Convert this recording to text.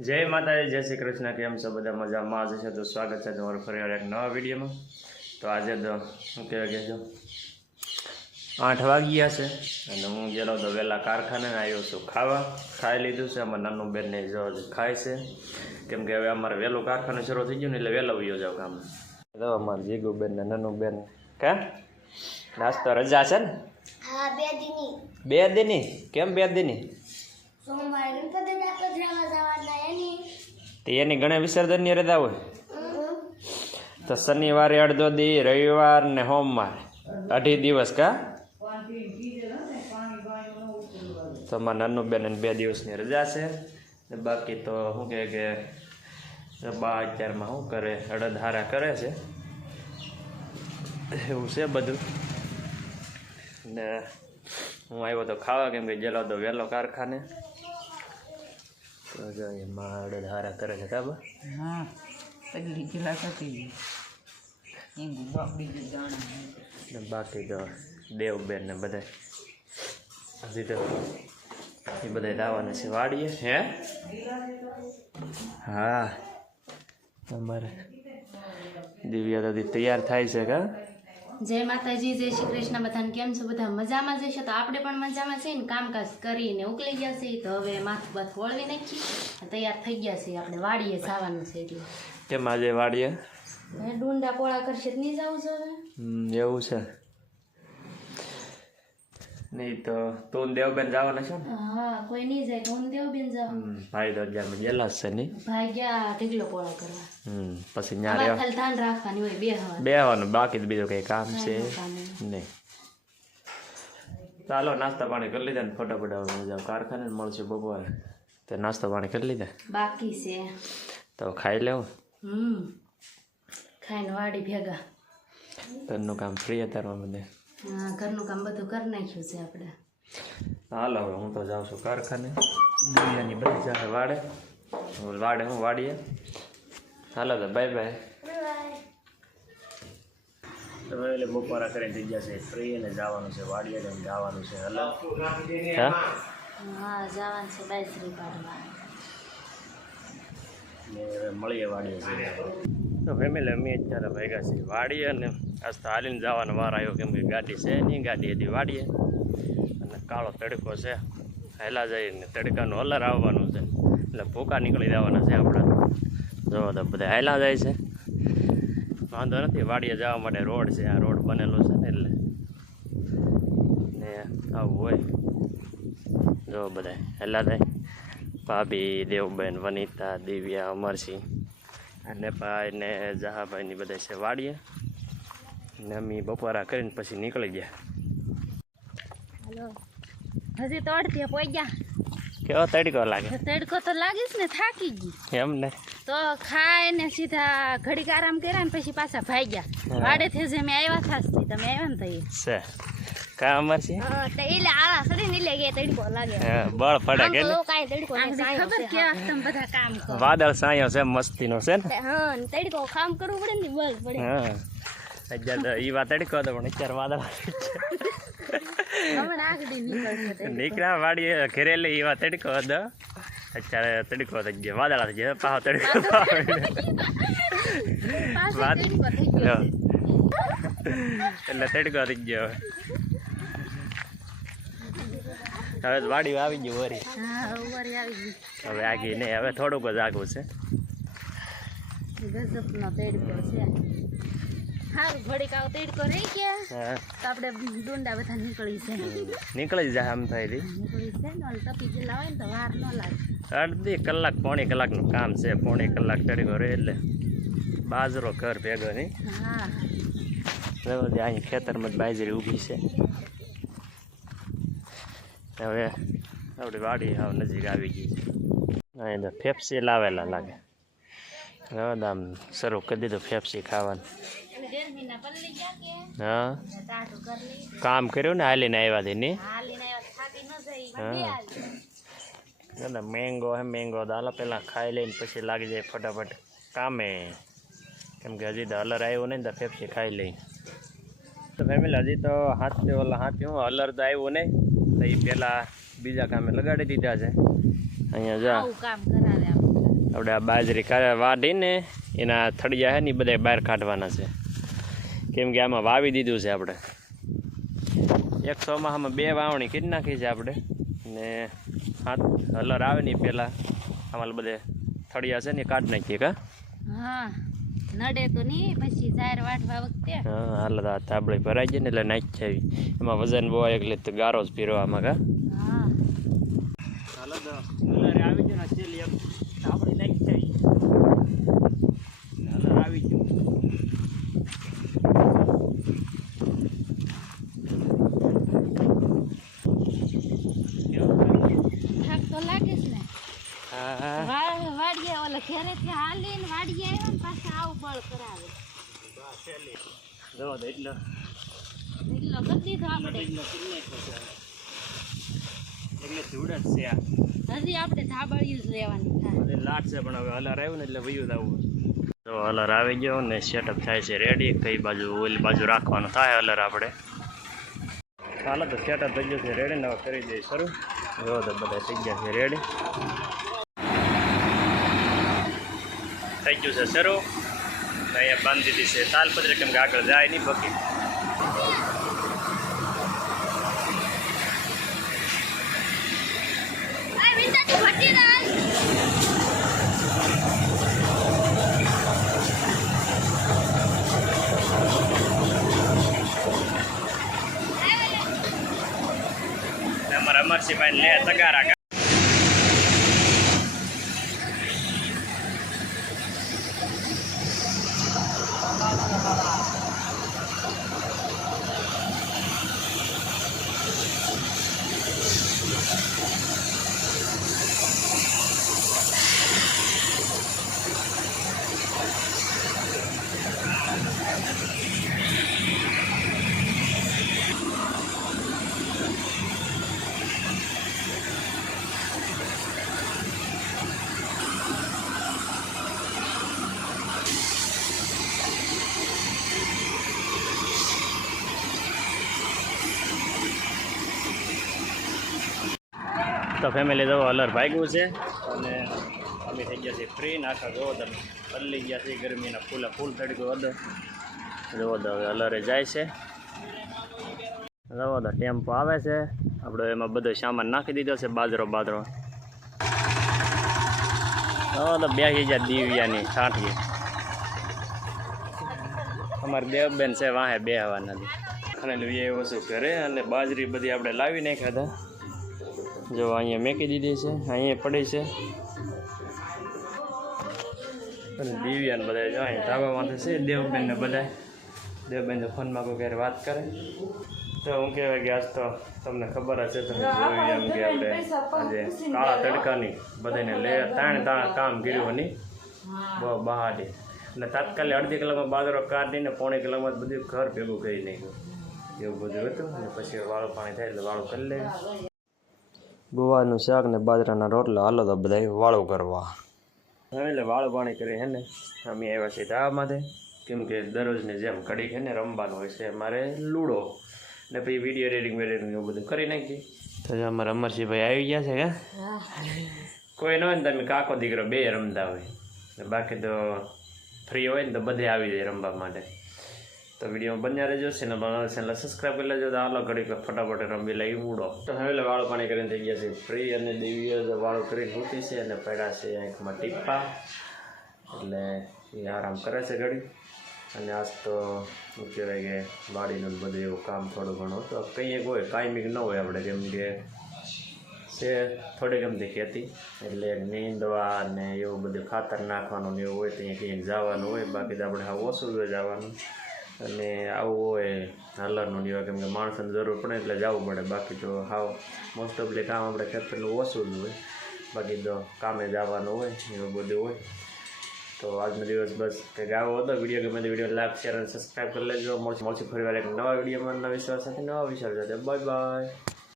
માતાજી જય શ્રી કૃષ્ણ કેમ છો બધા મજામાં? આજે છે તો સ્વાગત છે તમારું ફરી એક નવા વિડીયોમાં. તો આજે તો શું કહેવાય કહેજો? આઠ વાગ્યા છે અને હું ગયેલો તો વહેલા કારખાને આવ્યો છું ખાવા. ખાઈ લીધું છે અમારે નાનું બેન ને જો ખાય છે. કેમ કે હવે અમારે વહેલું કારખાનું શરૂ થઈ ગયું ને એટલે વહેલો વયો જાવ કામ તો અમારે જીગુ બેન ને નાનું બેન. કા? નાસ્તો રજા છે ને? બે દિની. બે દિની? કેમ બે દિની? સોમવારે ગણપતિ દાખલ જવા જવાના એની એની ગણે વિસર્જનની રજા હોય. તો શનિવારે અડધો દી રવિવાર ને સોમવાર. અઢી દિવસ કા? તો મારા નાનું બેન બે દિવસની રજા છે. બાકી તો શું કહે કે બા અત્યારમાં શું કરે અડધારા કરે છે. એવું છે બધું. ને હું આવ્યો તો ખાવા, કેમ કે જેલો તો વહેલો કારખાને. તો જો એમાં અડદ હારા કરે છે કાબા હા તગડી ગયેલા થતી ને બાકી તો દેવબેન ને બધા હજી તો એ બધા દાવાના છે વાડીએ હે? હા. અમારે દિવ્યા દાદી તૈયાર થાય છે કા? જય માતાજી જય શ્રી કૃષ્ણ. બધાને કેમ છો? બધા મજામાં જશે તો આપણે પણ મજામાં છીએ ને? કામકાજ કરીને ઉકલી ગયા છે તો હવે માથું બાથ વળવી નાખી તૈયાર થઈ ગયા છે આપણે વાડીએ જવાનું છે એટલે. કેમ આજે વાડીએ? ડુંડા પોળા કરશે નહીં જવું છે હવે? એવું છે. નહીં તો તું દેવબેન જવાના છો ને? હા કોઈ નહીં જાય. તો હું દેવ બેન જાવ. ભાઈ તો અત્યારમાં ગયેલા છે નહીં? ભાઈ ગયા ઢીકલો પોળો કરવા. હમ પછી ત્યાં રહેવા ખાલી ધ્યાન રાખવાની હોય બે હવા. બાકી બીજું કંઈ કામ છે? નહીં. ચાલો નાસ્તા પાણી કરી લીધા ને ફોટા ફોટા જાવ કારખાને મળશે બપોરે. તો નાસ્તો પાણી કરી લીધા? બાકી છે. તો ખાઈ લેવું? હમ. ખાઈને વાડી ભેગા. તનનું કામ ફ્રી અત્યારમાં બધે. ઘરનું કામ બધું કરી નાખ્યું છે આપણે. હાલો હવે હું તો જાઉં છું કારખાને. દુનિયાની બધી જાય વાડે. વાડે હું વાડીએ. હાલો તો બાય બાય તમે હવે એટલે બપોરા કરીને થઈ ગયા છે. ફ્રી અને જવાનું છે વાડીએ જઈને જવાનું છે. હલો. હા? જવાનું છે બાયશ્રી પાડવા. ને હવે મળીએ વાડીએ જઈને. તો ફેમિલી અમે અત્યારે ભેગા છીએ. વાડીએ અને આજ તો હાલીને જવાનો વાર આવ્યો કેમ કે ગાડી છે નહીં, ગાડી હતી વાડીએ. અને કાળો તડકો છે. હેલા જઈને તડકાનું અલર આવવાનું છે. એટલે ભૂકા નીકળી જવાના છે આપણે. જો તો બધા હેલા જાય છે. વાંધો નથી, વાડીએ જવા માટે રોડ છે. આ રોડ બનેલો છે ને એટલે. ને આવું હોય. જો બધા હેલા જાય. ભાભી, દેવબેન, વનિતા, દિવ્યા, અમરસિંહ. અને ભાઈ ને જહાભાઈની બધા છે વાડીએ. ને અમે બપોરા કરીને પછી નીકળી ગયા. હજી તો અડધી ગયા કેવો તડકો લાગે? તડકો તો લાગીશ ને થાકી ગઈ. એમ ને? તો ખાય ને સીધા ઘડીક આરામ કર્યા ને પછી પાછા ભાઈ ગયા વાડે વાડેથી જે મેં આવ્યા થાસથી તમે આવ્યા ને તઈ છે. કા છે? તો એટલે આવા સડી નહીં ગયા તડકો લાગે. હા, બળ ફડે કે ને કાય તડકો ને ખબર કેવા તમ બધા કામ કરો. વાદળ સાયો છે મસ્તી નો છે ને? હા તડકો કામ કરવું પડે ને બસ પડે. હા. નીકળશે નીકળ્યા વાડીએ ઘરેલે ઈ વાત તડકો દો અત્યારે તડકો થઈ ગયો વાદળા થઈ ગયા પાછો તડકો લો. એટલે તડકો થઈ ગયો. હવે વાડી આવી ગયું વરી. હવે આગી નહીં હવે થોડુંક જ આગવું છે. ગજબનો તડકો છે. હારું ઘડીક આવો તડકો રહી ગયા. તો આપણે ડુંડા બધા નીકળી છે. નીકળી જાય આમ થાય નીકળી છે. ને ઓલી તપી ગયેલા હોય ને તો વાર ન લાગે. અડધી કલાક પોણી કલાકનું કામ છે. પોણી કલાક તડકો રહે એટલે બાજરો ઘર ભેગો નહીં હા. અહીં ખેતરમાં જ બાજરી ઊભી છે. હવે આપણી વાડી હાવ નજીક આવી ગઈ છે. અહીં ફેફસી લાવેલા લાગે. હવે દામ શરૂ કરી દીધું ફેફસી ખાવાનું. હા? કામ કર્યું ને હાલીને આવ્યા હતી ન? હા. ના મેંગો હે મેંગો દાલા પહેલાં ખાઈ લઈને પછી લાગી જાય ફટાફટ કામે. કેમ કે હજી તો હલર આવ્યું નહીં તો ફેફસી ખાઈ લઈ. તો ફેમિલી હજી તો હાથથી ઓલા હાથથી હું હલર તો આવ્યું નહીં. તો એ પહેલાં બીજા કામે લગાડી દીધા છે. અહીંયા જા. કામ કરાવે. આપણે આ બાજરી વાઢીને એના થળિયા છે ને એ બધા બહાર કાઢવાના છે. કેમ કે આમાં વાવી દીધું છે આપણે. એક ચોમાસામાં બે વાવણી કરી નાખી છે આપણે. ને હાથ હલર આવે ને પહેલાં આમાં બધે થળિયા છે ને કાઢી નાખીએ કા? હા નડે તો નહીં પછી ઝાર વાટવા વખતે. હા હાલ આપણે ભરાઈ જાય ને એટલે નાખી એમાં વજન બહુ એટલે ગારો જ પીરો આમાં કા? હા હાલો તો હલરે આવી ગયો ને છેલ્લી એમ તાબડી નાખી આવી હલર આવી ગયું થાક તો લાગે છે ને હા હા વા- ત્યાં ઘરેથી હાલીને વાડીએ આવ્યા ને પાછા આવું બળ કરાવે. દવા એટલો. એટલો કરી દીધો આપણે એટલો ધૂળ જ છે આ. હજી આપણે ધાબળિયું જ લેવાનું થાય. લાટ છે પણ હવે હલર આવ્યું ને એટલે વયું આવવું તો હલર આવી ગયો ને સેટઅપ થાય છે રેડી કઈ બાજુ ઓલી બાજુ રાખવાનું થાય હલર આપણે. હાલો તો સેટઅપ થઈ ગયો છે રેડી ને હવે કરી દઈએ શરૂ. જો તો બધા થઈ ગયા છે રેડી થઈ ગયું છે શરૂ ને અહીંયા બાંધી દીધી છે તાલપત્રી કેમ કે આગળ જાય નહીં બકી ને અમારા અમરસિંહભાઈ લે તગારા ફેમિલી જવો અલર ભાગ્યું છે. અને અમે થઈ ગયા છે ફ્રી નાખા જોવો તમે. પલ્લી ગયા છે ગરમીના ફૂલા ફૂલ તડકો હતો. જોવો તો હવે અલરે જાય છે. જોવો તો ટેમ્પો આવે છે. આપણે એમાં બધો સામાન નાખી દીધો છે બાજરો બાજરો. જોવો તો બે ગયા દિવ્યાની છાંટીએ અમારે દેવબેન છે, વાહે બે હવા નથી. અને લઈએ વસ્તુ ઘરે અને બાજરી બધી આપણે લાવી નાખ્યા હતા. જો અહીંયા મેકી દીધી છે અહીંયા પડી છે. અને દિવ્યાને બધા જો અહીં ધાબામાંથી છે દેવબેન ને બધા દેવબેન ફોનમાં કોઈ ક્યારે વાત કરે. તો હું કહેવાય કે આજ તો તમને ખબર હશે તમે જોયું એમ કે આપણે આજે કાળા તડકાની બધાને લે તાણ તાણ કામ કર્યું નહીં બહુ બહાડી અને તાત્કાલિક અડધી કલાકમાં બાજરો કાઢીને પોણી કલાકમાં બધું ઘર ભેગું કરી નાખ્યું. એવું બધું હતું. અને પછી વાળું પાણી થાય એટલે વાળું કરી લેવું ગોવાનું શાક ને બાજરાના રોટલા, હાલો તો બધા વાળું કરવા. હવે એટલે વાળું પાણી કરી હે ને, અમે આવ્યા છીએ ધાબામાંથી કેમ કે દરરોજની જેમ કડી છે ને, રમવાનું હોય છે અમારે લૂડો. ને પછી વીડિયો એડિટિંગ વેડિટિંગ એવું બધું કરી નાખીએ. તો અમારા અમરસિંહભાઈ આવી ગયા છે કે? કોઈ ન હોય ને તમે કાકો દીકરો બે રમતા હોય. બાકી તો ફ્રી હોય ને તો બધે આવી જાય રમવા માટે. તો વિડીયોમાં બન્યા રહેજો બનાવો ચેનલ સબસ્ક્રાઈબ કરી લેજો આલો હાલો ઘડી ફટાફટ રમી લઈ મૂડો. હવે વાળો પાણી કરીને થઈ ગયા છે ફ્રી અને દેવીઓ વાળું કરીને ઉઠી છે અને પડ્યા છે આંખમાં ટીપા. એટલે એ આરામ કરે છે ઘડી. અને આજ તો શું કહેવાય કે વાડીનું બધું એવું કામ થોડું ઘણું તો કંઈ એક હોય કાયમિક ન હોય આપણે કેમ કે છે થોડી ગમતી ખેતી. એટલે નીંદવા ને એવું બધું ખાતર નાખવાનું ને એવું હોય ત્યાં ક્યાંક જવાનું હોય. બાકી તો આપણે હા ઓછું જવાનું. અને આવું હોય હાલરનું એવા કેમ કે માણસોની જરૂર પડે એટલે જવું પડે. બાકી તો હાવ મોસ્ટ ઓફલી કામ આપણે ખેતરનું ઓછું જ હોય. બાકી તો કામે જવાનું હોય, એવું બધું હોય. તો આજનો દિવસ બસ કંઈક આવો હતો. વીડિયો ગમે તો વીડિયો લાઈક, શેર અને સબસ્ક્રાઈબ કરી લેજો. મળશે મળશે ફરી વાર એક નવા વિડીયોમાં. નવા વિશ્વાસ સાથે, નવા વિશ્વાસ સાથે. Bye bye.